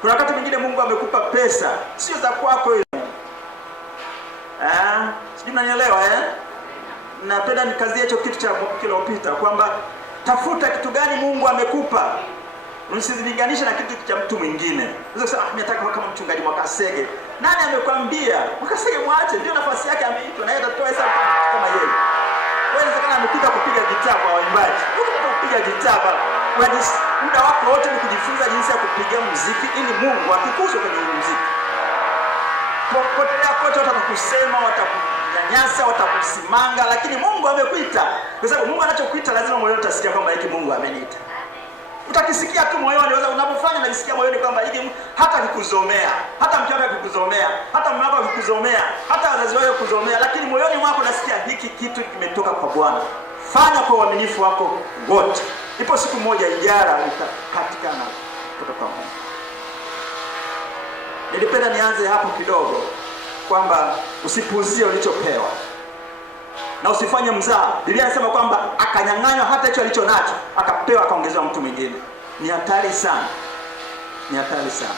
Kuna wakati mwingine Mungu amekupa pesa sio za kwako hizo. Sijui mnanielewa Napenda nikazie hicho kitu cha kilopita kwamba tafuta kitu gani Mungu amekupa. Msizilinganisha na kitu cha mtu mwingine. Unaweza kusema mimi nataka kama mchungaji Mwakasege. Nani amekwambia? Mwakasege mwache, ndio nafasi yake ameitwa na yeye atatoa hesabu kama yeye. Wewe unataka amekuta kupiga gitaa kwa waimbaji. Unataka kupiga gitaa baba. Wewe muda wako wote ni kujifunza jinsi ya kupiga muziki ili Mungu atukuzwe kwenye muziki. Popote kote watakusema, watakunyanyasa, watakusimanga, lakini Mungu amekuita. Kwa sababu Mungu anachokuita lazima moyoni utasikia kwamba hiki Mungu ameniita. Utakisikia tu moyoni, unapofanya unajisikia moyoni kwamba hiki hata kikuzomea, hata mke wako akikuzomea, hata mume wako akikuzomea, hata wazazi wako kuzomea, lakini moyoni mwako unasikia hiki kitu kimetoka kwa Bwana. Fanya kwa uaminifu wako wote. Ipo siku moja ijara itapatikana kutoka kwa Mungu. Nilipenda nianze hapo kidogo kwamba usipuuzie ulichopewa. Na usifanye mzaa. Biblia inasema kwamba akanyang'anywa hata hicho alicho nacho, akapewa akaongezewa mtu mwingine. Ni hatari sana. Ni hatari sana.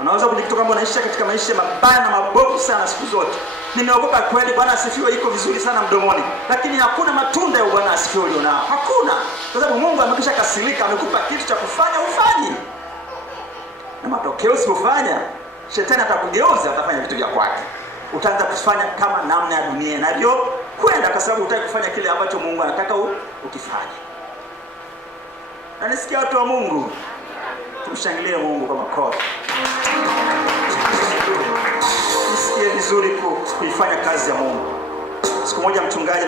Unaweza kujikuta kwamba unaishi katika maisha mabaya na mabovu sana siku zote. Nimeokoka kweli, Bwana asifiwe, iko vizuri sana mdomoni, lakini hakuna matunda ya Bwana asifiwe ulionao. Hakuna. Kwa sababu Mungu amekwisha kasirika, amekupa kitu cha kufanya ufanye. Na matokeo usipofanya, shetani atakugeuza, atafanya vitu vya kwake. Utaanza kufanya kama namna ya dunia inavyo kwenda, kwa sababu hutaki kufanya kile ambacho Mungu anataka ukifanye. Na nisikia watu wa Mungu, tumshangilie Mungu kwa makofi. Nisikie vizuri kuifanya kazi ya Mungu. Siku moja mchungaji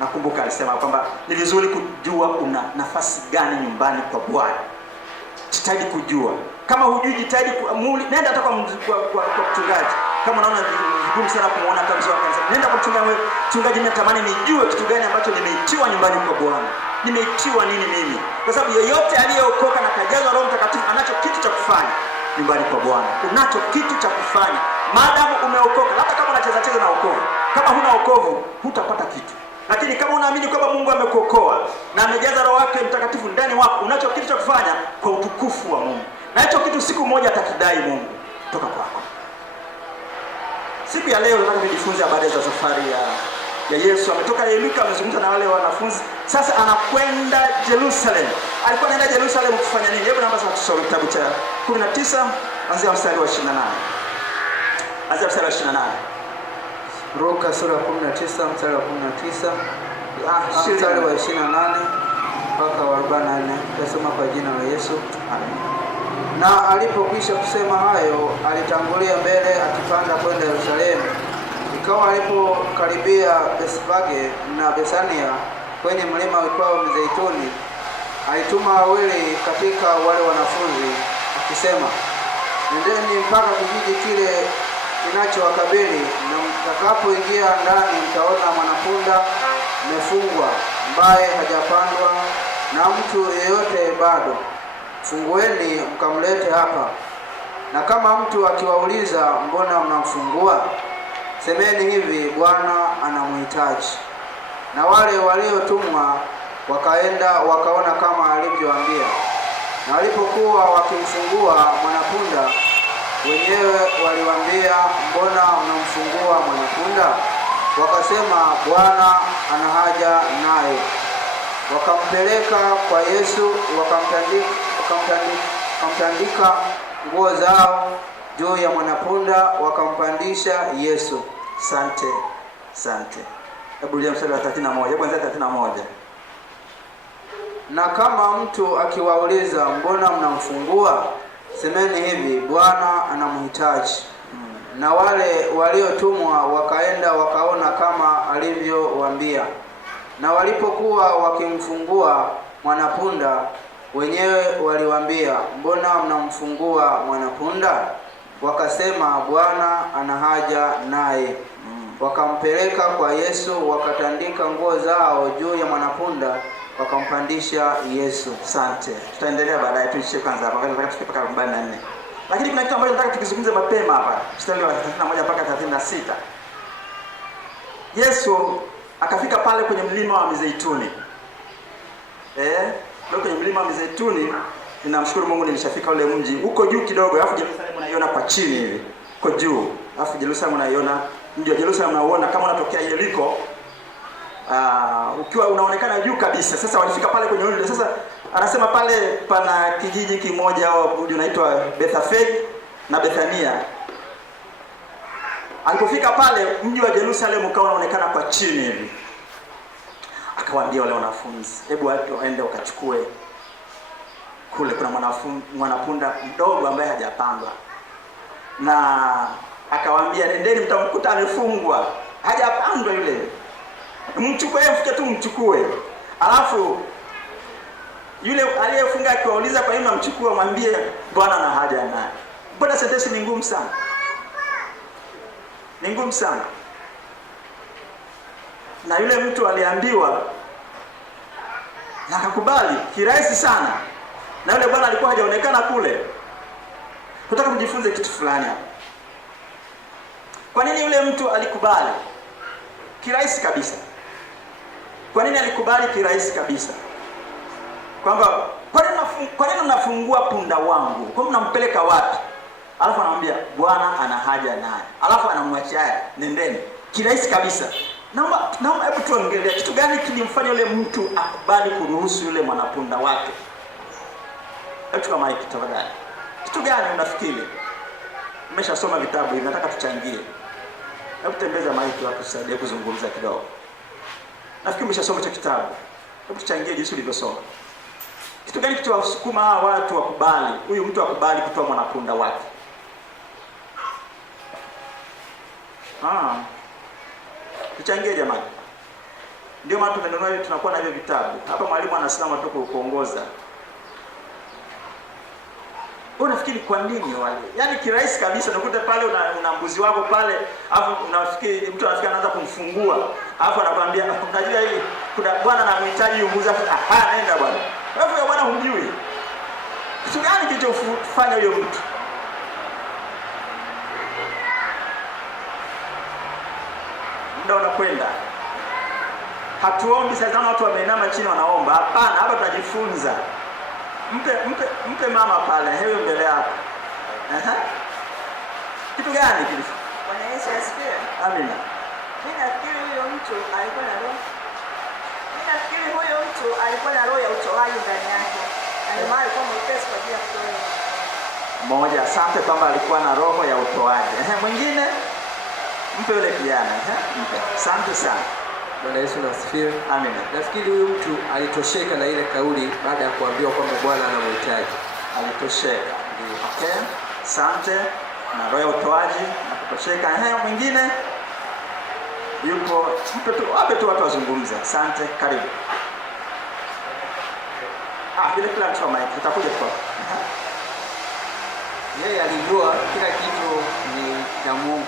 nakumbuka alisema kwamba ni vizuri kujua una nafasi gani nyumbani kwa Bwana. Jitahidi kujua. Kama hujui jitahidi nenda hata kwa mchungaji. Kama unaona vigumu sana kumuona kabisa wa kanisa, nenda kwa mchungaji. Mchungaji, mimi natamani nijue kitu gani ambacho nimeitiwa nyumbani kwa Bwana. Nimeitiwa nini mimi? Kwa sababu yeyote aliyeokoka na kajazwa Roho Mtakatifu anacho kitu cha kufanya nyumbani kwa Bwana. Unacho kitu cha kufanya. Maadamu umeokoka, hata kama unacheza na wokovu, kama huna wokovu hutapata kitu. Lakini kama unaamini kwamba Mungu amekuokoa na amejaza Roho wake Mtakatifu ndani wako, unacho kitu cha kufanya kwa utukufu wa Mungu. Na hicho kitu siku moja atakidai Mungu kutoka kwako. Siku ya leo nataka tujifunze habari za safari ya Yesu. Ametoka Yeriko, amezungumza na wale wanafunzi. Sasa anakwenda Jerusalem. Alikuwa anaenda Jerusalem kufanya nini? Hebu naomba tusome kitabu cha 19 kuanzia mstari wa 28. Anzia mstari wa 28. Luka sura 19 mstari wa 19 mstari wa 28 mpaka wa 44. Tutasoma kwa jina la Yesu. Amen. Na alipokwisha kusema hayo, alitangulia mbele akipanda kwenda Yerusalemu. Ikawa alipokaribia Bethfage na Bethania kwenye mlima uitwao Mzeituni, alituma wawili katika wale wanafunzi akisema, nendeni mpaka kijiji kile kinachowakabili, na mtakapoingia ndani mtaona mwanapunda amefungwa, ambaye hajapandwa na mtu yeyote bado. Fungueni mkamlete hapa. Na kama mtu akiwauliza, mbona mnamfungua? Semeni hivi, Bwana anamhitaji. Na wale waliotumwa wakaenda wakaona kama alivyoambia. Na walipokuwa wakimfungua mwanapunda, wenyewe waliwaambia, mbona mnamfungua mwanapunda? Wakasema, Bwana ana haja naye. Wakampeleka kwa Yesu, wakamtandika nguo zao juu ya mwanapunda, wakampandisha Yesu. Sante. Hebu rudia mstari wa 31. Hebu anza 31. Na kama mtu akiwauliza, mbona mnamfungua? Semeni hivi, Bwana anamhitaji. Na wale waliotumwa wakaenda wakaona kama alivyowaambia. Na walipokuwa wakimfungua mwanapunda, wenyewe waliwaambia, mbona mnamfungua mwanapunda? Wakasema, Bwana ana haja naye. Wakampeleka kwa Yesu, wakatandika nguo zao juu ya mwanapunda, wakampandisha Yesu. Asante. Tutaendelea baadaye, tuishie kwanza hapa. Nataka tufike mpaka 44. Lakini kuna kitu ambacho nataka tukizungumze mapema hapa. Mstari wa 31 mpaka 36. Yesu akafika pale kwenye mlima wa Mizeituni. Kwenye mlima wa Mizeituni ninamshukuru Mungu nilishafika ule mji. Uko juu kidogo, alafu Yerusalemu unaiona kwa chini hivi. Uko juu, alafu Yerusalemu unaiona, mji wa Yerusalemu unaona kama unatokea Yeriko. Ukiwa unaonekana juu kabisa. Sasa walifika pale kwenye ule. Sasa anasema pale pana kijiji kimoja unaitwa Bethafage na Bethania. Alipofika pale mji wa Yerusalemu ukawa unaonekana kwa chini hivi. Akawaambia wale wanafunzi, hebu waende wakachukue kule, kuna mwanapunda mdogo ambaye hajapandwa. Na akawaambia, nendeni mtamkuta amefungwa, hajapandwa yule. Mchukue, mfike tu mchukue. Alafu yule aliyefunga akiwauliza kwa nini mchukue, mwambie Bwana ana haja naye. Mbona sentensi ni ngumu sana? Ni ngumu sana. Na yule mtu aliambiwa na akakubali kirahisi sana. Na yule bwana alikuwa hajaonekana kule. Tunataka kujifunze kitu fulani hapa. Kwa nini yule mtu alikubali kirahisi kabisa? Kwa nini alikubali kirahisi kabisa? Kwamba kwa nini mnafungua punda wangu? Kwa nini mnampeleka wapi? Alafu anamwambia Bwana ana haja naye. Alafu anamwachia, nendeni. Kirahisi kabisa. Naomba hebu tuongelee kitu gani kilimfanya yule mtu akubali kuruhusu yule mwanapunda wake. Hebu kama hiki tafadhali. Kitu gani unafikiri? Umeshasoma vitabu hivi, nataka tuchangie. Hebu tembeza maiki watu tusaidie kuzungumza kidogo. Nafikiri umeshasoma hicho kitabu. Hebu tuchangie jinsi ulivyosoma. Kitu gani kitawasukuma hawa watu wakubali, huyu mtu akubali kutoa mwanapunda wake? Tuchangie jamani. Ndio maana tumenunua, tunakuwa na hivyo vitabu. Hapa mwalimu anasimama tu kuongoza. Unafikiri kwa nini wale? Yaani kirahisi kabisa unakuta pale una mbuzi wako pale, alafu unafikiri mtu anafikia anaanza kumfungua. Alafu anakuambia unajua hili kuna bwana anamhitaji mbuzi, nenda bwana. Wewe huyo bwana humjui. Kitu gani kilichofanya huyo mtu? Muda unakwenda. Hatuombi sasa, watu wameinama chini wanaomba. Hapana, hapa tunajifunza. Mpe mama pale, hewe mbele yako. Kitu gani kilifanya? Bwana Yesu asifiwe. Amina. Mimi nafikiri huyo mtu alikuwa na roho ya utoaji ndani yake. Ndio maana alikuwa mwepesi kwa ajili ya kutoa. Mmoja, asante kwamba alikuwa na roho ya utoaji. Mwingine mpe yule kijana. Mpe. Asante sana. Bwana Yesu asifiwe. Amina. Nafikiri huyu mtu alitosheka na ile kauli baada ya kuambiwa kwamba Bwana anamhitaji. Alitosheka. Okay. Asante. Na roho ya utoaji na kutosheka. Mwingine yupo, mpe tu watu wazungumze. Asante, karibu. Vile kila mtu wa mic utakuja kwa. Yeye alijua kila kitu ni cha Mungu.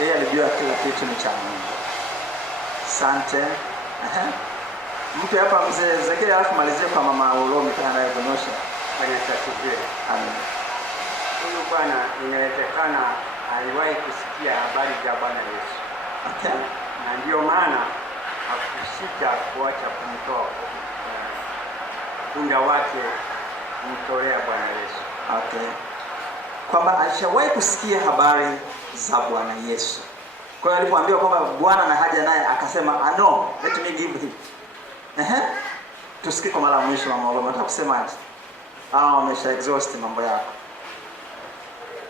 Yeye alijua kila kitu ni cha Mungu. Asante. Mtu hapa mzee Zekeli, alafu malizie kwa mama Ulomi kana anayekunyosha. Bwana asifiwe. Amen. Huyu bwana inawezekana aliwahi kusikia habari za Bwana Yesu. Okay. Na ndio maana hakusita kuacha kumtoa punda wake kumtolea Bwana Yesu. Okay. Kwamba alishawahi kusikia habari za Bwana Yesu. Kwa hiyo alipoambiwa kwamba Bwana ana haja naye akasema, "No, let me give him." Tusikie kwa mara mwisho mama Ulomi, nataka kusemaje? Umesha exhaust mambo yako.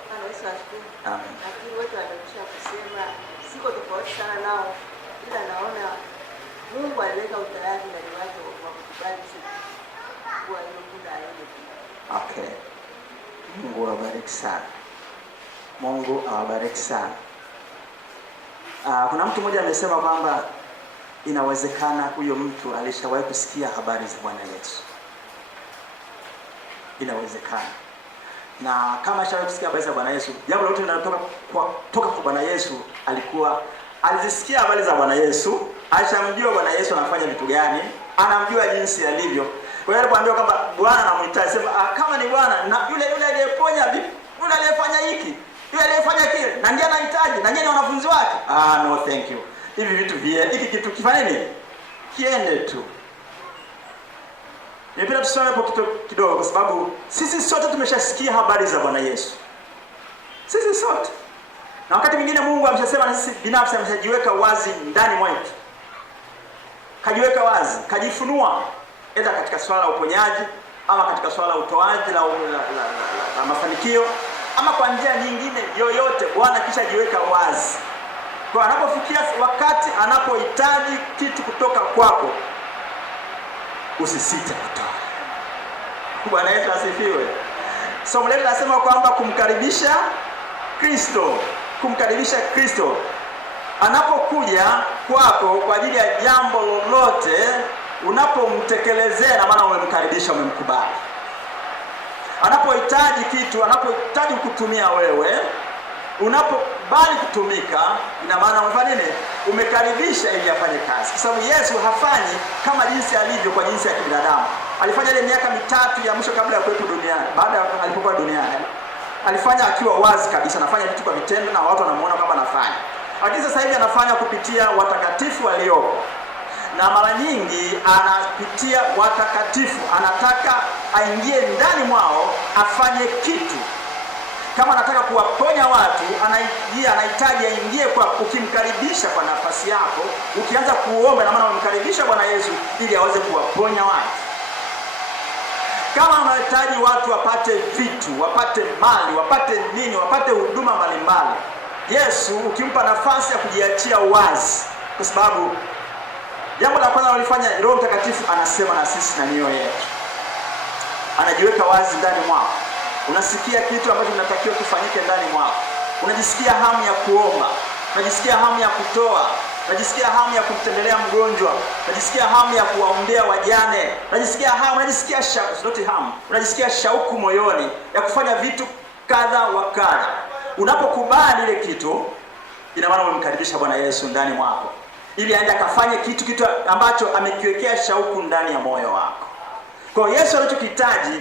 Bwana Yesu asifiwe. Amen. Lakini wote wamesha kusema siko tofauti sana nao. Ila naona Mungu aliweka utayari ndani yake wa kukubali kwa hiyo muda aende. Okay. Mungu awabariki sana. Mungu awabariki sana. Kuna mtu mmoja amesema kwamba inawezekana huyo mtu alishawahi kusikia habari za Bwana Yesu. Inawezekana. Na kama alishawahi kusikia habari za Bwana Yesu, jambo lote linalotoka kwa Bwana Yesu alizisikia habari za Bwana Yesu, alishamjua Bwana Yesu anafanya vitu gani, anamjua jinsi alivyo. Kwa hiyo alipoambiwa kwamba Bwana anamhitaji, sema kama ni Bwana na yule aliyeponya vipi? Yule aliyefanya hiki, yule aliyefanya kile, na ndiye anahitaji, na ndiye ni wanafunzi wake. No thank you. Hivi vitu hiki kitu kifanye nini? Kiende tu. Nipenda tusome hapo kidogo kwa sababu sisi sote tumeshasikia habari za Bwana Yesu. Sisi sote. Na wakati mwingine Mungu ameshasema na sisi binafsi ameshajiweka wazi ndani mwetu. Kajiweka wazi, kajifunua aidha katika swala la uponyaji ama katika swala la utoaji la mafanikio ama kwa njia nyingine yoyote Bwana kisha jiweka wazi. Kwa anapofikia wakati anapohitaji kitu kutoka kwako, usisite kutoa. Bwana Yesu asifiwe. Somo letu linasema kwamba kumkaribisha Kristo, kumkaribisha Kristo anapokuja kwako kwa ajili ya jambo lolote, unapomtekelezea na maana umemkaribisha, umemkubali. Anapohitaji kitu, anapohitaji kukutumia wewe, unapokubali kutumika, ina maana umefanya nini? Umekaribisha ili afanye kazi. Kwa sababu Yesu hafanyi kama jinsi alivyo kwa jinsi ya kibinadamu. Alifanya ile miaka 3 ya mwisho kabla ya kuwepo duniani, baada ya alipokuwa duniani. Alifanya akiwa wazi kabisa, anafanya vitu kwa vitendo na watu wanamuona kama anafanya. Lakini sasa hivi anafanya kupitia watakatifu waliopo. Na mara nyingi anapitia watakatifu, anataka aingie ndani mwao afanye kitu. Kama anataka kuwaponya watu, anahitaji aingie kwa ukimkaribisha kwa nafasi yako, ukianza kuomba na maana umemkaribisha Bwana Yesu ili aweze kuwaponya watu. Kama unahitaji watu wapate vitu, wapate mali, wapate nini, wapate huduma mbalimbali, Yesu ukimpa nafasi ya kujiachia wazi, kwa sababu jambo la kwanza analifanya Roho Mtakatifu anasema na sisi na mioyo yetu. Anajiweka wazi ndani mwako. Unasikia kitu ambacho kinatakiwa kufanyike ndani mwako. Unajisikia hamu ya kuomba, unajisikia hamu ya kutoa, unajisikia hamu ya kumtembelea mgonjwa, unajisikia hamu ya kuwaombea wajane, unajisikia hamu, unajisikia shauku moyoni ya kufanya vitu kadha wa kadha. Unapokubali ile kitu, ina maana umemkaribisha Bwana Yesu ndani mwako ili aende akafanye kitu ambacho amekiwekea shauku ndani ya moyo wako. Kwa Yesu anachokihitaji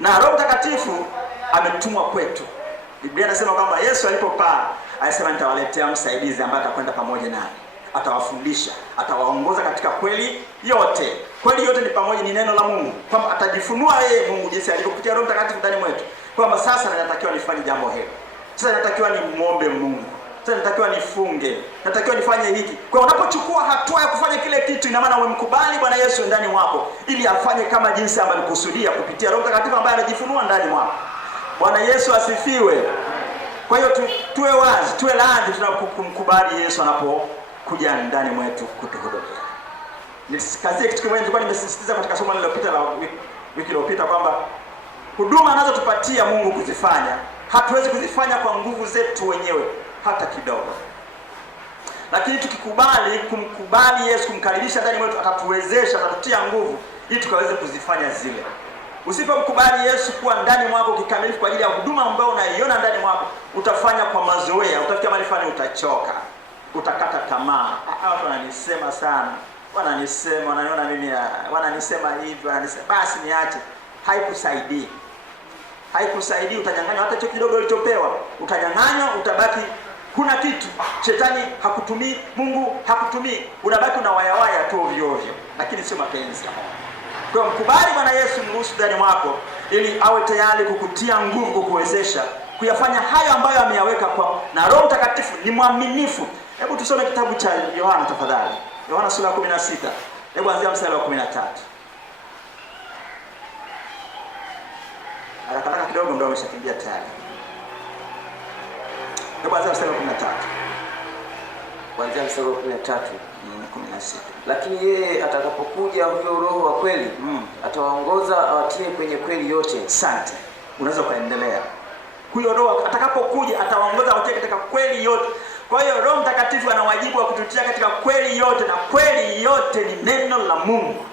na Roho Mtakatifu ametumwa kwetu. Biblia inasema kwamba Yesu alipopaa alisema nitawaletea msaidizi ambaye atakwenda pamoja nami. Atawafundisha, atawaongoza katika kweli yote. Kweli yote ni pamoja ni neno la Mungu. Kwamba atajifunua yeye Mungu jinsi alivyokutia Roho Mtakatifu ndani mwetu. Kwamba sasa natakiwa nifanye jambo hili. Sasa natakiwa nimuombe Mungu. Sasa natakiwa nifunge. Natakiwa nifanye hiki. Kwa unapochukua hatua ya kufanya kile kitu, ina maana umemkubali Bwana Yesu ndani mwako ili afanye kama jinsi ambavyo alikusudia kupitia Roho Mtakatifu ambaye anajifunua ndani mwako. Bwana Yesu asifiwe. Kwa hiyo tuwe wazi, tuwe radhi tunapomkubali Yesu anapokuja ndani mwetu kutuhudumia. Nikazie kitu kimoja nilikuwa nimesisitiza katika somo lililopita la wiki iliyopita kwamba huduma anazotupatia Mungu kuzifanya, hatuwezi kuzifanya kwa nguvu zetu wenyewe hata kidogo. Lakini kumkubali Yesu, kumkaribisha ndani mwetu, atatuwezesha, atatutia nguvu ili tukaweze kuzifanya zile. Usipomkubali Yesu kuwa ndani mwako kikamilifu kwa ajili ya huduma ambayo unaiona ndani mwako, utafanya kwa mazoea, utafikia mahali fulani utachoka, utakata tamaa. Watu wananisema sana, wananisema, wananiona mimi, wananisema hivi, wananisema, basi niache. Haikusaidii. Haikusaidii, utanyang'anywa hata hicho kidogo ulichopewa. Utanyang'anywa, utabaki kuna kitu. Shetani hakutumii, Mungu hakutumii. Unabaki unawayawaya tu ovyo ovyo, lakini sio mapenzi ya Mungu. Kwa mkubali Bwana Yesu, mruhusu ndani mwako ili awe tayari kukutia nguvu, kukuwezesha kuyafanya hayo ambayo ameyaweka kwa. Na Roho Mtakatifu ni mwaminifu. Hebu tusome kitabu cha Yohana tafadhali. Yohana sura ya 16. Hebu anzia mstari wa 13. Haraka kidogo ndio umeshakimbia tayari. Hebu anzia mstari wa 13. Kuanzia mstari wa 13. 16. Lakini yeye atakapokuja huyo Roho wa kweli, atawaongoza awatie kwenye kweli yote. Asante. Unaweza kuendelea. Huyo Roho atakapokuja atawaongoza awatie katika kweli yote. Kwa hiyo Roho Mtakatifu ana wajibu wa kututia katika kweli yote, na kweli yote ni neno la Mungu.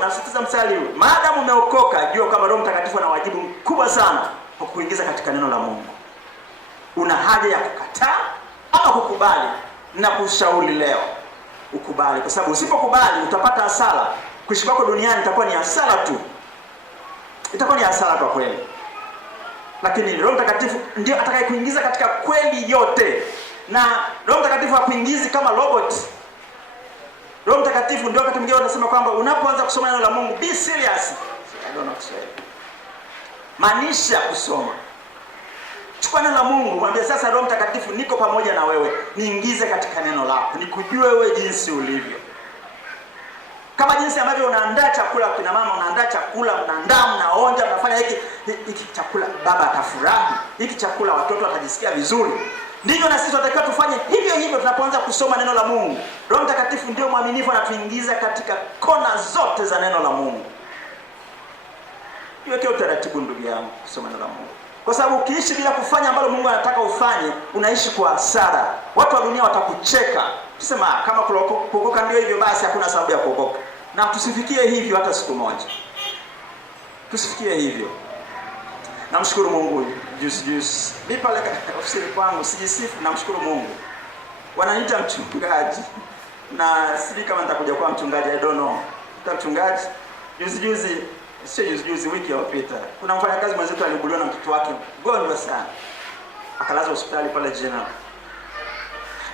Nasitiza mstari huu. Maadamu umeokoka, jua kama Roho Mtakatifu ana wajibu mkubwa sana kwa kuingiza katika neno la Mungu. Una haja ya kukataa ama kukubali? Na kushauri leo ukubali, kwa sababu usipokubali utapata hasara. Kuishi kwako duniani itakuwa ni hasara tu. Itakuwa ni hasara kwa kweli. Lakini Roho Mtakatifu ndio atakayekuingiza katika kweli yote. Na Roho Mtakatifu hakuingizi kama robot. Roho Mtakatifu ndio wakati mwingine tunasema kwamba unapoanza kusoma neno la Mungu, be serious. I don't know Kiswahili. Maanisha kusoma. Chukua neno la Mungu, mwambie sasa Roho Mtakatifu niko pamoja na wewe. Niingize katika neno lako. Nikujue wewe jinsi ulivyo. Kama jinsi ambavyo unaandaa chakula, kina mama unaandaa chakula, mnaandaa, mnaonja, mnafanya hiki chakula baba atafurahi. Hiki chakula watoto watajisikia vizuri. Ndivyo na sisi tunatakiwa tufanye hivyo hivyo tunapoanza kusoma neno la Mungu. Roho Mtakatifu ndio mwaminifu, anatuingiza katika kona zote za neno la Mungu. Iweke utaratibu ndugu yangu kusoma neno la Mungu. Kwa sababu ukiishi bila kufanya ambalo Mungu anataka ufanye, unaishi kwa hasara. Watu wa dunia watakucheka. Tusema kama kuokoka ndio hivyo basi hakuna sababu ya kuokoka. Na tusifikie hivyo hata siku moja. Tusifikie hivyo. Namshukuru Mungu juzi. Mimi pale ofisini kwangu sijisifu, namshukuru Mungu. Wananiita mchungaji. Na sisi kama nitakuja kwa mchungaji, I don't know. Mchungaji juzi sio juzi wiki iliyopita. Kuna mfanyakazi mwenzetu alibuliwa na mtoto wake mgonjwa sana. Akalazwa hospitali pale General.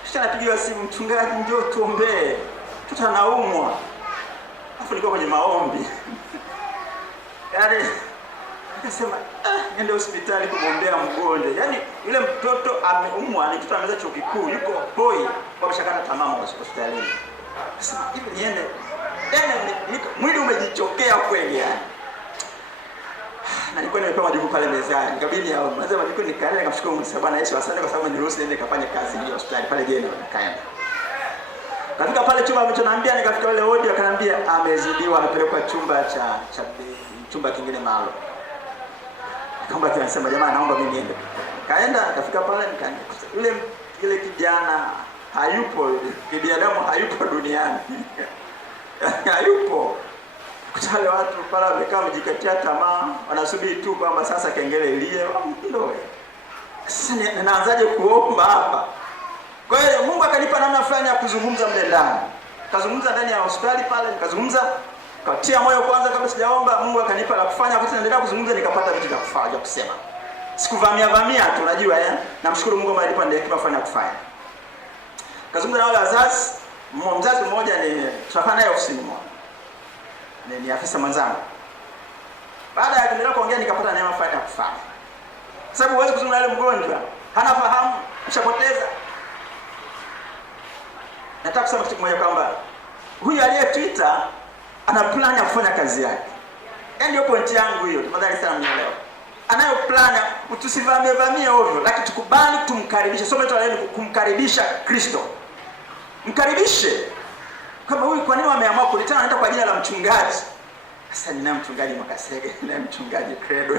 Kisha napigiwa simu, mchungaji njoo tuombee. Mtoto anaumwa. Alafu nilikuwa kwenye maombi. Yaani nikasema niende hospitali kumwombea mgonjwa. Yaani yule mtoto ameumwa, ni mtoto ameweza chuo kikuu, yuko hoi, wameshakata tamaa hospitalini. Sasa hivi niende. Mwili umejichokea kweli yani. Na nilikuwa nimepewa majukumu pale mezani. Ikabidi hao mwanzo majukumu nikaenda nikamshukuru Mungu Bwana Yesu asante kwa sababu niruhusu niende kafanye kazi hiyo hospitali pale General. Nikaenda. Katika pale chumba amechoniambia, nikafika wale wodi akaniambia amezidiwa, amepelekwa chumba kingine maalum. Nikamwambia tunasema jamaa naomba mimi niende. Kaenda nikafika pale nikaenda. Yule kijana hayupo, binadamu hayupo duniani. Hayupo. Kutale watu pala wamekaa wamejikatia tamaa, wanasubiri tu kwamba sasa kengele ilie, ndio. Sasa ninaanzaje kuomba hapa? Kwa hiyo Mungu akanipa namna fulani ya kuzungumza mle ndani. Kazungumza ndani ya hospitali pale, nikazungumza, katia moyo kwanza kabla sijaomba, Mungu akanipa la kufanya. Wakati naendelea kuzungumza nikapata vitu vya kufanya, kusema. Sikuvamia tu, unajua Namshukuru Mungu ambaye alipa ndio kufanya kufanya. Kazungumza na wale wazazi, mzazi mmoja ni tunafanya naye ofisini moja. Ni afisa mwanzangu. Baada ya kuendelea kuongea nikapata neema fulani ya kufanya. Sababu huwezi kuzungumza na yule mgonjwa, hana fahamu, ushapoteza. Nataka kusema kitu kimoja kwamba huyu aliyetuita ana plan ya kufanya kazi yake. Ndio point yangu hiyo. Tafadhali sana mnielewe. Anayo plan, tusivamie ovyo, lakini tukubali tumkaribishe. Somo letu leo ni kumkaribisha Kristo. Mkaribishe. Kama huyu kwa nini wameamua kulitana anaita kwa jina la mchungaji? Sasa nina mchungaji Makasege, nina mchungaji Credo.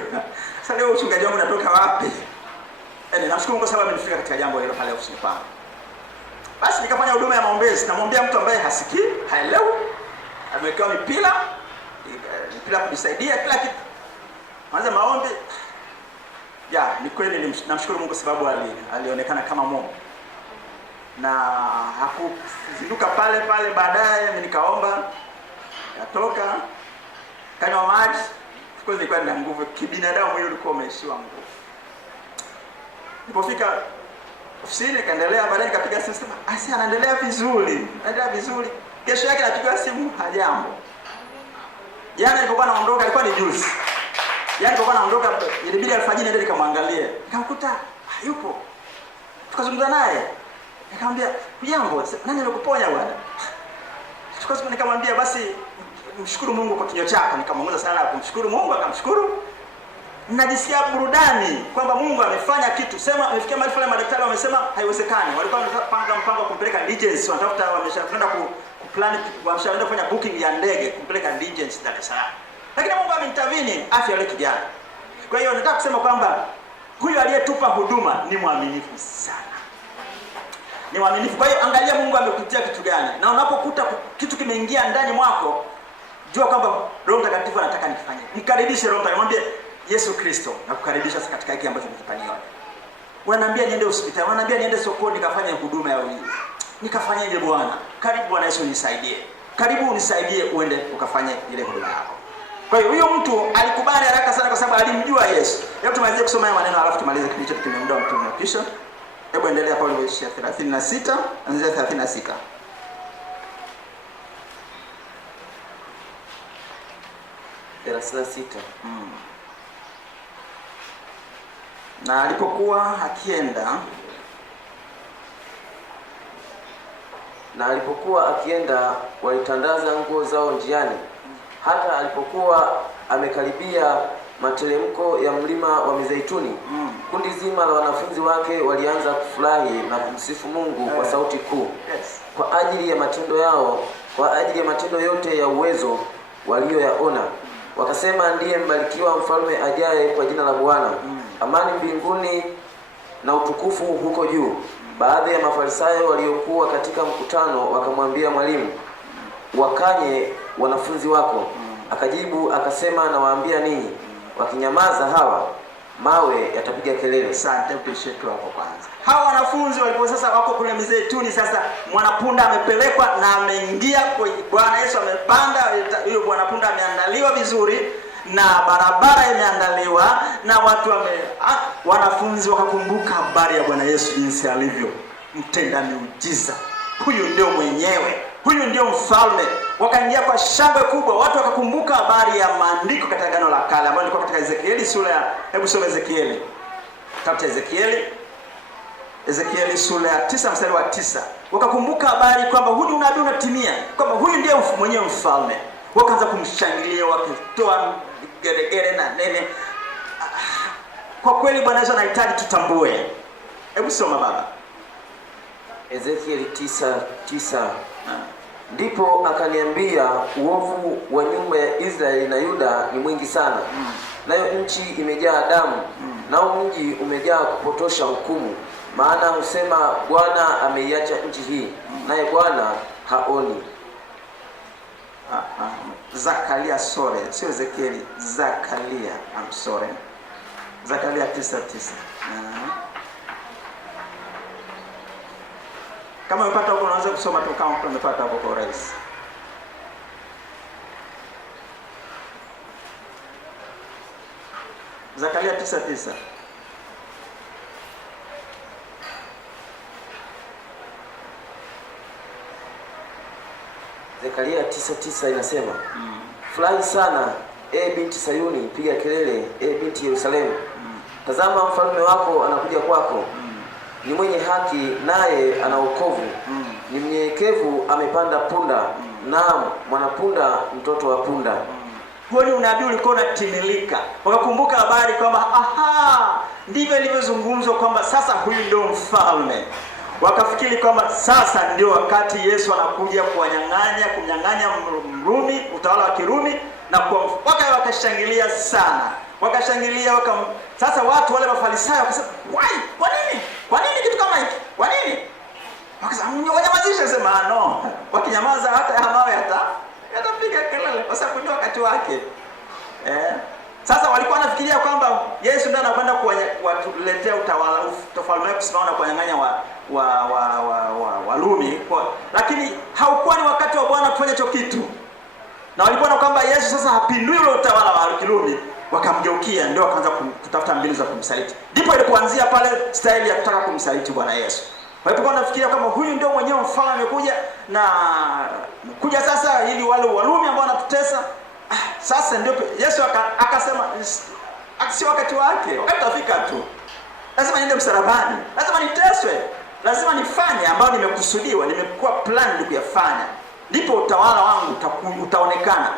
Sasa leo mchungaji wangu unatoka wapi? Namshukuru Mungu sababu amenifika katika jambo hilo pale ofisini kwangu. Basi nikafanya huduma ya maombezi, namwombea mtu ambaye hasikii, haelewi. Amewekewa mipira kunisaidia kila kitu. Mwanzo maombi. Ni kweli namshukuru Mungu sababu alionekana kama Mungu. Na hakuzinduka pale baadaye mimi nikaomba, natoka kanywa maji. Of course nilikuwa na nguvu kibinadamu, mwili ulikuwa umeishiwa nguvu. Nilipofika ofisini nikaendelea, baadaye nikapiga simu sema asi anaendelea vizuri. Kesho yake napiga simu hajambo. Jana nilipokuwa naondoka, ilikuwa ni juzi. Jana nilipokuwa naondoka ilibidi alfajiri nende nikamwangalia. Nikamkuta hayupo. Tukazungumza naye. Nikamwambia, "Hujambo, nani alikuponya bwana?" Tukazungumza, nikamwambia basi mshukuru Mungu kwa kinywa chako. Nikamwongoza sana kumshukuru Mungu, akamshukuru. Najisikia burudani kwamba Mungu amefanya kitu. Sema amefikia mahali fulani madaktari wamesema haiwezekani. Walikuwa wanapanga mpango wa kumpeleka Digens, wanatafuta wameshakwenda kuplan wameshaenda kufanya booking ya ndege kumpeleka Digens Dar es Salaam. Lakini Mungu ameintervene afya yule kijana. Kwa hiyo nataka kusema kwamba huyu aliyetupa huduma ni mwaminifu sana. Ni mwaminifu. Kwa hiyo angalia Mungu amekutia kitu gani. Na unapokuta kitu kimeingia ndani mwako, jua kwamba Roho Mtakatifu anataka nifanye. Mkaribishe Roho Mtakatifu, mwambie Yesu Kristo nakukaribisha katika hiki ambacho nimekifanyia. Wananiambia niende hospitali, wananiambia niende sokoni nikafanye huduma ya wili. Nikafanyaje Bwana? Karibu Bwana Yesu unisaidie. Karibu unisaidie uende ukafanye ile huduma yako. Kwa hiyo huyo mtu alikubali haraka sana kwa sababu alimjua Yesu. Hebu tumalizie kusoma haya maneno alafu tumalize kipindi chetu kimemuda mtume kisha. Hebu endelea kwa ile 36 anzia 36. 56. Na alipokuwa akienda walitandaza nguo zao njiani. Hata alipokuwa amekaribia matelemko ya mlima wa Mizeituni, kundi zima la wanafunzi wake walianza kufurahi na kumsifu Mungu kwa sauti kuu, kwa ajili ya matendo yote ya uwezo walioyaona. Wakasema, ndiye mbarikiwa mfalme ajaye kwa jina la Bwana. Amani mbinguni na utukufu huko juu. Baadhi ya Mafarisayo waliokuwa katika mkutano wakamwambia, Mwalimu, wakanye wanafunzi wako. Akajibu akasema, nawaambia ninyi, wakinyamaza hawa, mawe yatapiga kelele. Asante, upeshetu hapo kwanza. Hawa wanafunzi walipo sasa wako kule Mizeituni, sasa mwanapunda amepelekwa na ameingia kwa Bwana Yesu, amepanda. Huyo mwanapunda ameandaliwa vizuri na barabara imeandaliwa na wanafunzi wakakumbuka habari ya Bwana Yesu, jinsi alivyo mtenda miujiza. Huyu ndio mwenyewe, huyu ndio mfalme. Wakaingia kwa shangwe kubwa. Watu wakakumbuka habari ya maandiko katika Agano la Kale ambayo ilikuwa katika Ezekieli sura ya, hebu soma Ezekieli. Kitabu cha Ezekieli sura ya 9 mstari wa 9. Wakakumbuka habari kwamba huyu unabii unatimia, kwamba huyu ndiye mwenyewe mfalme. Wakaanza kumshangilia, wakitoa geregere na nene. Kwa kweli Bwana Yesu anahitaji tutambue. Hebu soma baba. Ezekieli 9:9. Ndipo akaniambia, uovu wa nyumba ya Israeli na Yuda ni mwingi sana, nayo nchi imejaa damu, nao mji umejaa kupotosha hukumu. Maana husema, Bwana ameiacha nchi hii, naye Bwana haoni. Zakaria, sio Ezekieli, Zakaria, Zakaria 9:9. Kama umepata huko unaweza kusoma tu, kama umepata hapo kwa urahisi. Zakaria 9:9. Zakaria 9:9 inasema, furahi sana, binti Sayuni, piga kelele, binti Yerusalemu. Tazama mfalme wako anakuja kwako. Ni mwenye haki, naye ana wokovu. Ni mnyenyekevu, amepanda punda, naam, mwanapunda, mtoto wa punda. Huo ni unabii ulikuwa unatimilika. Wakakumbuka habari kwamba ndivyo ilivyozungumzwa kwamba sasa huyu ndio mfalme. Wakafikiri kwamba sasa ndio wakati Yesu anakuja kumnyang'anya Mrumi, utawala wa Kirumi, na wakashangilia sana. Sasa watu wale Mafarisayo wakasema, kwa nini kitu kama hiki? Kwa nini? Wakasema, wanyamazishe, sema no. Wakinyamaza hata ya mawe yatapiga kelele, kwa sababu ndio wakati wake. Sasa walikuwa wanafikiria kwamba Yesu ndiye anakwenda kuwaletea utawala, ufalme kusimama na kunyang'anya Warumi, lakini haukuwa ni wakati wa Bwana kufanya hicho kitu. Na walipoona kwamba Yesu sasa hapindui ule utawala wa Kirumi, wakamgeukia, ndio wakaanza kutafuta mbinu za kumsaliti. Ndipo ilipoanzia pale staili ya kutaka kumsaliti Bwana Yesu. Walipokuwa wanafikiria kama huyu ndio mwenyewe mfalme amekuja na kuja sasa ili wale Warumi ambao wanatutesa. Sasa ndio Yesu akasema sio wakati wake. Wakati utafika tu. Lazima niende msalabani. Lazima niteswe. Lazima nifanye ambayo nimekusudiwa, nimekuwa plan kuyafanya. Ndipo utawala wangu utaonekana.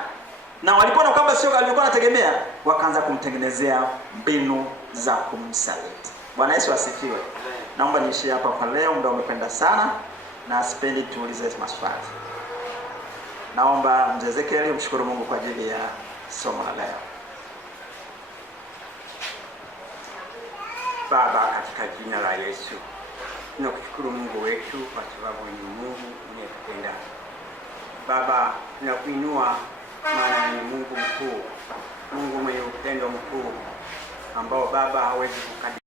Na walipoona kwamba sio alikuwa anategemea, wakaanza kumtengenezea mbinu za kumsaliti. Bwana Yesu asifiwe. Naomba niishie hapa kwa leo, muda umependa sana na sipendi tuulize maswali. Naomba mzee Ezekiel mshukuru Mungu kwa ajili ya somo la leo. Baba, katika jina la Yesu, tunakushukuru Mungu wetu kwa sababu ni Mungu unayetupenda. Baba, tunakuinua maana ni Mungu mkuu, Mungu mwenye upendo mkuu ambao Baba hawezi kukadiria.